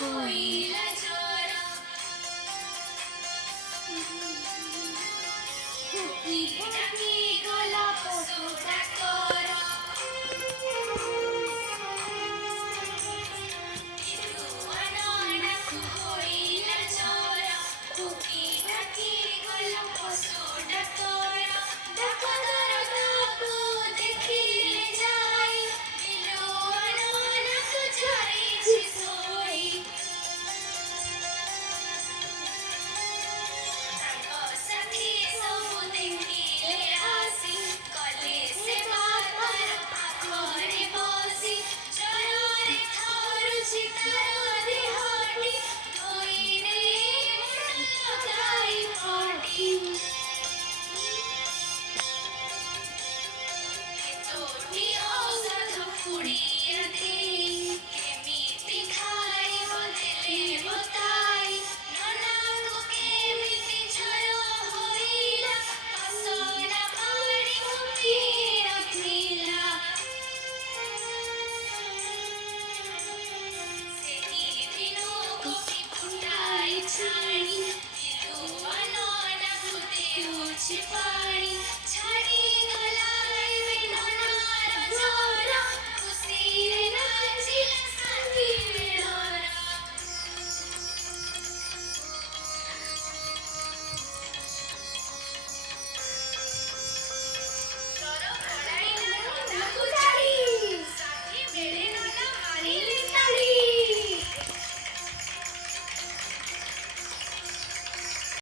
होईला जोर ढुकी ढाकी गला पशु डाक्तर ବିଲୁଆନନାକୁ ହୋଇଲା ଜର ଢୁକି ଢାକି ଗଲା ପଶୁ ଡାକ୍ତର ଡାକ୍ତର ତାକୁ ଦେଖିଲେ ଯାଇ ବିଲୁଆନନାକୁ ଛାଡ଼ିଛି ଶୋଇ ତାଙ୍କ ସାଥୀ ସବୁ ଦେଖିଲେ ଆସି କଲେ ସେବା ତାର ପାଖରେ ବସି ଜ୍ୱରରେ ଥରୁଛି ତାର ଦେହଟି ଧୋଇ ଦେଇ ମୁଣ୍ଡ ଲଗାଇ ପଡ଼ି କେତୋଟି ଔଷଧ ପୁଡ଼ିଆ ଦେଇ କେମିତି ଖାଇବ ଦେଲେ ବତାଇ ନନାକୁ କେମିତି ଜ୍ୱର ହୋଇଲା ବାସନା ପାଣି ମୁଠି ନଥିଲା ସେହିଦିନୁ କଫି ଫୁଟାଇ ଛାଣି ବିଲୁଆ ନନାକୁ ଦେଉଛି ପାଣି